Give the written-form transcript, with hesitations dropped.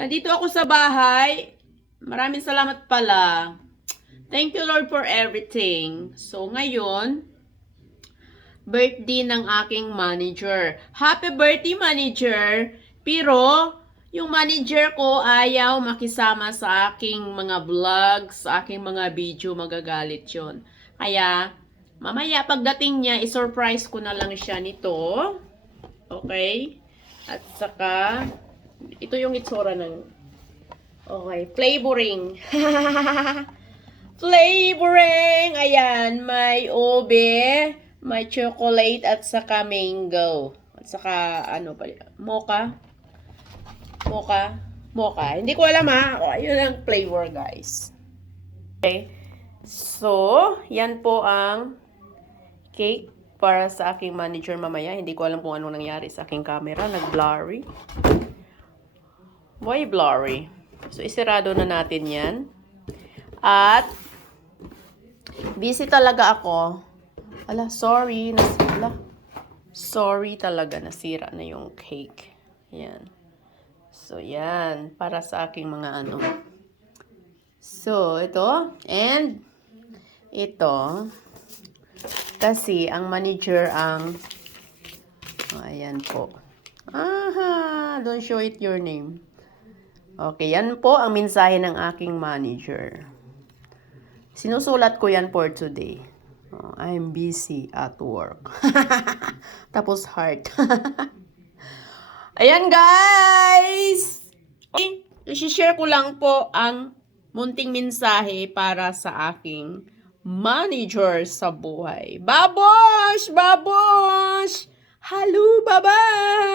Nandito ako sa bahay. Maraming salamat pala. Thank you Lord for everything. So ngayon, birthday ng aking manager. Happy birthday manager! Pero yung manager ko ayaw makisama sa aking mga vlogs, sa aking mga video, magagalit yon. Kaya mamaya pagdating niya, i-surprise ko na lang siya nito. Okay? At saka ito yung itsura ng flavoring. Flavoring! Ayan, may ube, may chocolate, at saka mango. At saka, ano pa, mocha. Hindi ko alam ha. Yun ang flavor, guys. Okay. So, yan po ang cake para sa aking manager mamaya. Hindi ko alam kung anong nangyari sa aking camera. Nag-blurry. Why blurry? So, isirado na natin yan. At, busy talaga ako. Sorry. Sorry talaga, nasira na yung cake. Yan. So, yan. Para sa aking mga ano. So, ito. And, ito. Kasi, ang manager ang, ayan po. Don't show it your name. Okay, yan po ang mensahe ng aking manager. Sinusulat ko yan for today. I'm busy at work. Tapos heart. Ayan guys! Okay, i-share ko lang po ang munting mensahe para sa aking manager sa buhay. Babosh! Babosh! Hello, bye-bye!